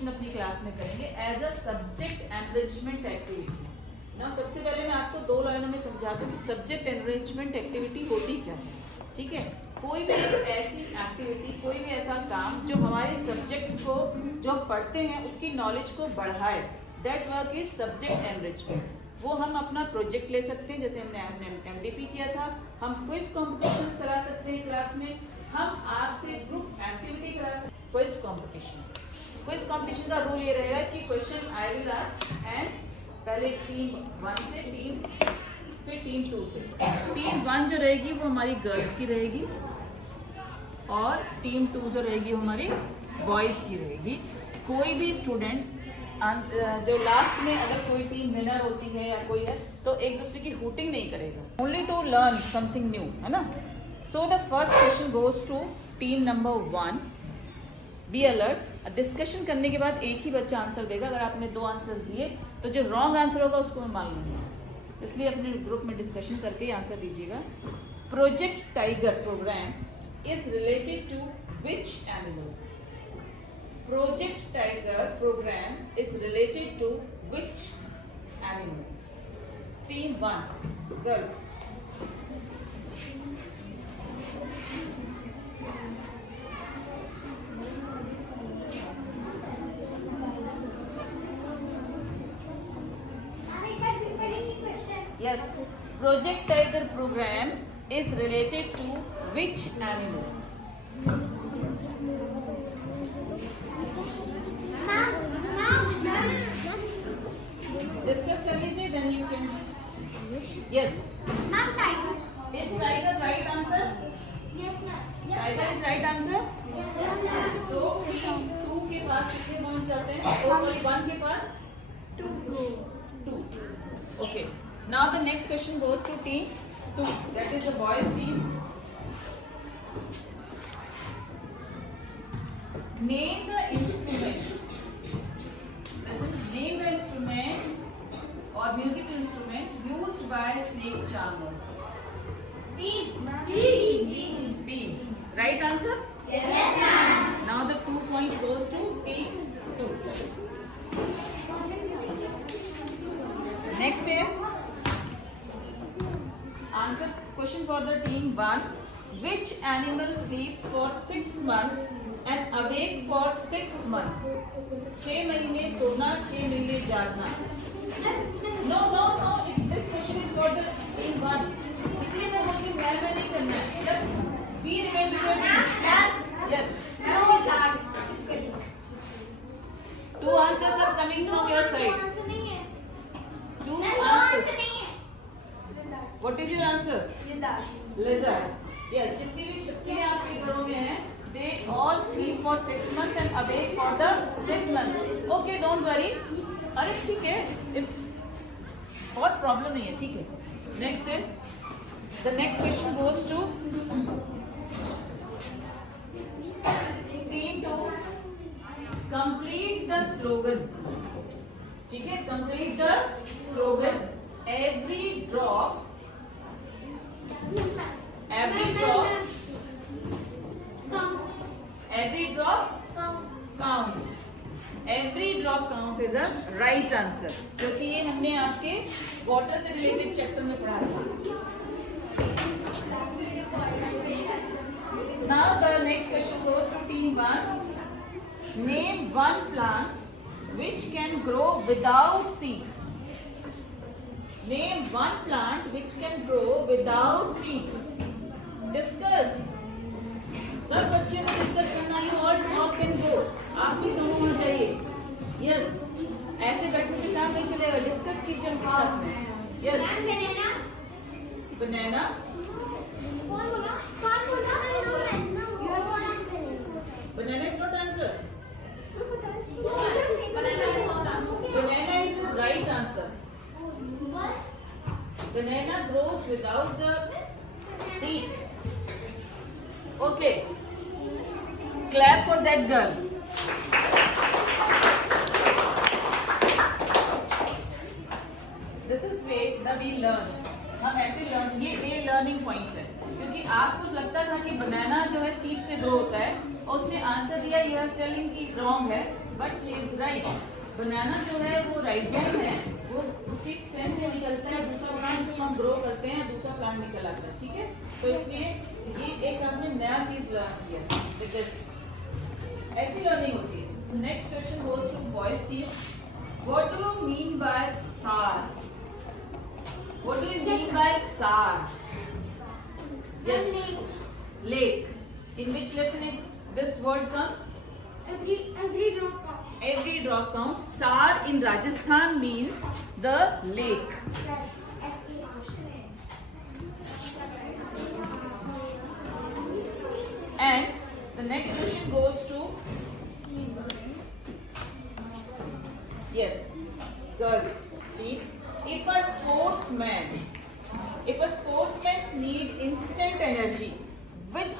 कंपटीशन अपनी क्लास में करेंगे as a subject enrichment activity ना। सबसे पहले मैं आपको 2 लाइनों में समझा दूं कि सब्जेक्ट एनरिचमेंट एक्टिविटी होती क्या है। ठीक है, कोई भी ऐसी एक्टिविटी, कोई भी ऐसा काम जो हमारे सब्जेक्ट को, जो पढ़ते हैं उसकी नॉलेज को बढ़ाए, that work is subject enrichment. वो हम अपना प्रोजेक्ट ले सकते हैं, जैसे हमने एमडीपी किया था, हम क्विज कॉम्पिटिशन करा सकते हैं क्लास में, हम आपसे ग्रुप एक्टिविटी करा सकते हैं। क्विज कॉम्पिटिशन का रूल ये रहेगा कि question I will ask and पहले टीम 1 से फिर टीम 2 से। टीम 1 जो रहेगी वो हमारी गर्ल्स की रहेगी और टीम 2 जो रहेगी वो हमारी बॉयज़ की रहेगी। कोई भी स्टूडेंट जो लास्ट में अगर कोई टीम विनर होती है या कोई है तो एक दूसरे की हूटिंग नहीं करेगा, only to learn something new, है ना। So the first question goes to team number 1। Be alert. Discussion करने के बाद एक ही बच्चा आंसर देगा। अगर आपने 2 आंसर्स दिए तो जो रॉन्ग आंसर होगा उसको मैं मान लूंगा, इसलिए अपने ग्रुप में डिस्कशन करके ही आंसर दीजिएगा। Project tiger program is related to which animal? Project Tiger program is related to which animal? Team 1, girls. Yes, Project Tiger program is related to which animal? Discuss कर लीजिए, then you can. Yes, is tiger right answer? Tiger is right answer. तो team 2 के पास कितने पॉइंट्स जाते हैं? Sorry, 1 के पास 2। Okay, now the next question goes to team 2, that is the boys team. Name the instrument. Name the instrument or musical instrument used by snake charmers. Bean. Right answer? Yes, ma'am. Now the 2 points goes to team 2. Next is answer question for the team 1. Which animal sleeps for 6 months and awake for 6 months? 6 महीने सोना, 6 महीने जागना। No, this question is for the team 1. इसलिए मैं बोलती हूँ मैं नहीं करना है, just be remain with your team. Yes. 2 answers are coming from your side. 2 answers. What is your answer? Lizard. Yes, जितनी भी शक्तियाँ आपके घरों में हैं, they all sleep for 6 months and awake for the 6 months. Okay, don't worry. अरे ठीक है, it's बहुत प्रॉब्लम नहीं है, ठीक है। Next is the next question goes to team 2. Complete the slogan. ठीक है, complete the slogan. Every drop counts. Every drop counts is a right answer, क्योंकि ये हमने आपके वाटर से रिलेटेड चैप्टर में पढ़ा था। Now the next question goes to team 1. Name one plant which can grow without seeds. Name one plant which can grow without seeds. Discuss. सब बच्चे को डिस्कस करना। You all talk can go. आप भी दोनों होना चाहिए। यस, ऐसे बैठने से काम नहीं चलेगा, डिस्कस कीजिए उनके साथ में। यस, बनाना। बनाना is not answer. Banana is the right answer. Banana grows without the seeds. Okay. Clap for that girl. This is way that we learn. हम ऐसे लर्न, ये ए लर्निंग पॉइंट है, क्योंकि आपको लगता था कि बनाना जो है सीड से ग्रो होता है और उसने आंसर दिया, यह टेलिंग की रॉन्ग है। But she is right. Banana जो है वो राइजोम है, वो उसकी स्टेम से निकलता है, दूसरा प्लांट उसको हम ग्रो करते हैं, दूसरा प्लांट निकल आता है, ठीक है। तो इसलिए ये एक हमने नया चीज लर्न किया विद दिस, ऐसी लर्निंग होती है। Next question goes to boys team. What do you mean by सार? What do you mean by सार? Yes, lake. In which lesson this word comes? Every drop counts. Every drop counts. Sar in Rajasthan means the lake. And the next question goes to, yes, girls team. If a sportsman need instant energy, which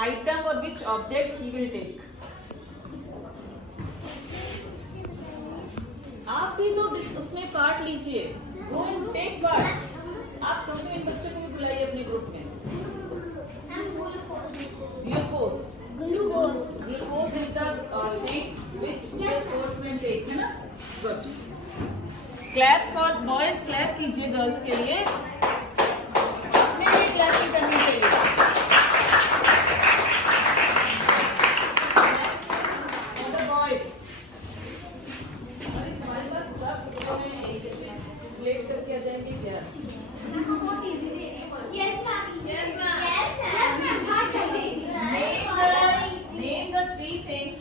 item or which object he will take? आप भी तो उसमें पार्ट लीजिए, go and take part. आप कभी इन बच्चों को भी बुलाइए अपने ग्रुप में। Glucose is the thing which the sportsman take, है ना? Good. Clap for boys, clap कीजिए गर्ल्स के लिए, अपने लिए क्लैपिंग करनी चाहिए। करके आ जाएंगे क्या? Name the three things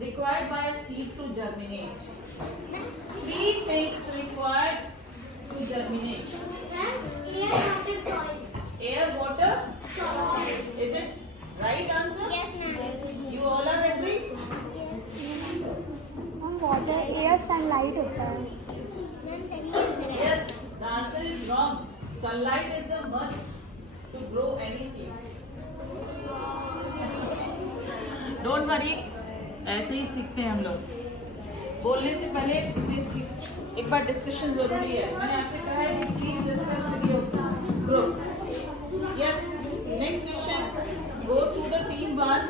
required by a seed to germinate. Three things required to germinate. Air, water, soil. Is it right answer? Yes, ma'am. You all are agree? Water, air, sunlight होता है। Yes, the answer is wrong. Sunlight is the must to grow any seed. Don't worry, ऐसे ही सीखते हैं हम लोग। बोलने से पहले एक बार डिस्कशन जरूरी है। मैंने आपसे कहा है कि please discuss with your group. Yes, next question goes to the team 1.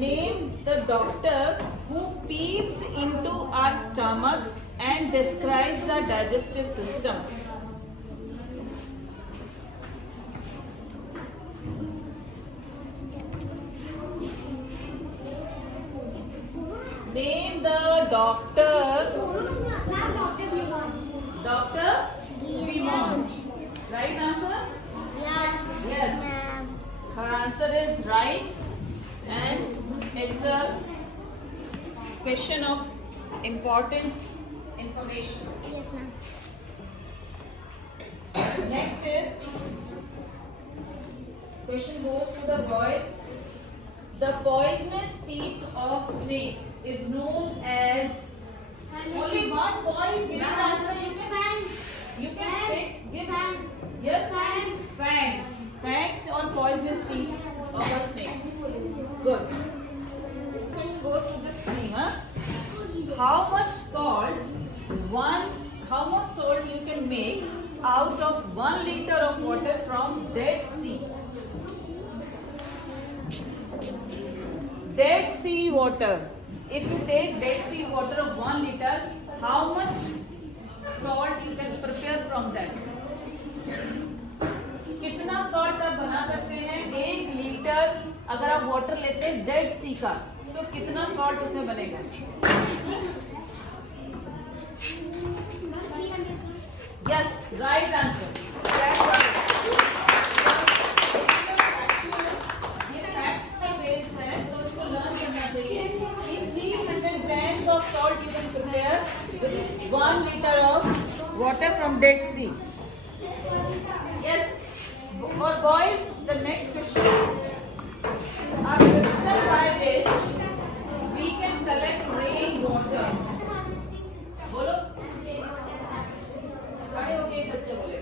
Name the doctor who peeps into our stomach and describes the digestive system. Name the doctor. Dr. Vimont. Right answer? Yes. Her answer is right, and it's a question of important information. Yes, ma'am. Next is question goes to the boys. The poisonous teeth of snakes is known as. Only one boy is giving the answer. You can pick. Give. Yes. Fangs. Fangs on poisonous teeth of a snake. Good. Question goes to this team. How much salt you can make out of 1 liter of water from Dead Sea? Dead Sea water. If you take Dead Sea water of 1 liter, how much salt you can prepare from that? कितना सॉल्ट आप बना सकते हैं? 1 लीटर अगर आप वाटर लेते हैं डेड सी का, तो कितना सॉल्ट उसमें बनेगा? Yes, right answer. ये फैक्ट्स का बेस है, तो इसको लर्न करना चाहिए। In 300 grams of salt you can prepare with 1 liter of water from Dead Sea. Yes. For boys, the next question. A system by which we can collect rain water. बोलो। खड़े होके एक बच्चे बोले।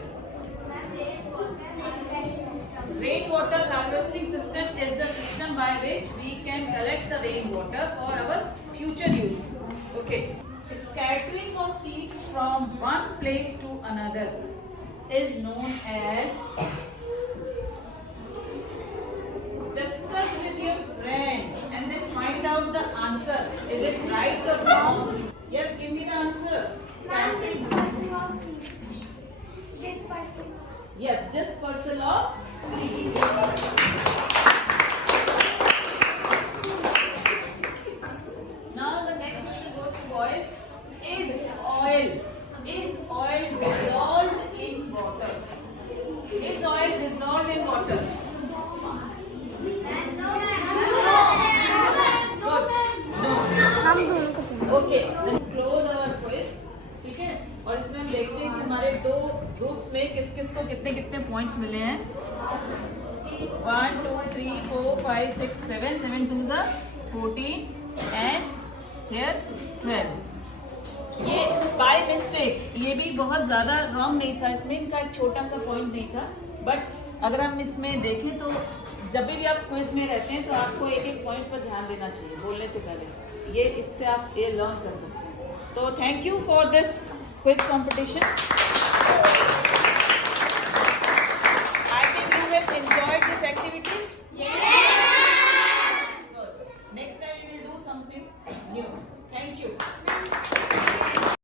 Rain water harvesting system is the system by which we can collect the rain water for our future use. Okay. Scattering of seeds from one place to another is known as. Discuss with your friend and example of trees. Now the next question goes to boys. Is oil dissolved in water? Is oil dissolved in water? Good. No. हम दोनों को पढ़ेंगे। Okay, then close our quiz. ठीक है, और इसमें हम देखते हैं कि हमारे दो ग्रुप्स में किस किस को कितने कितने पॉइंट्स मिले हैं। 1 2 3 4 5 6 7 7 2 14 एंड here 12। ये बाय मिस्टेक, ये भी बहुत ज्यादा रॉन्ग नहीं था, इसमें इनका एक छोटा सा पॉइंट नहीं था, बट अगर हम इसमें देखें तो जब भी आप क्विज में रहते हैं तो आपको एक एक पॉइंट पर ध्यान देना चाहिए बोलने से पहले। ये इससे आप ये लर्न कर सकते हैं। तो thank you for this quiz competition.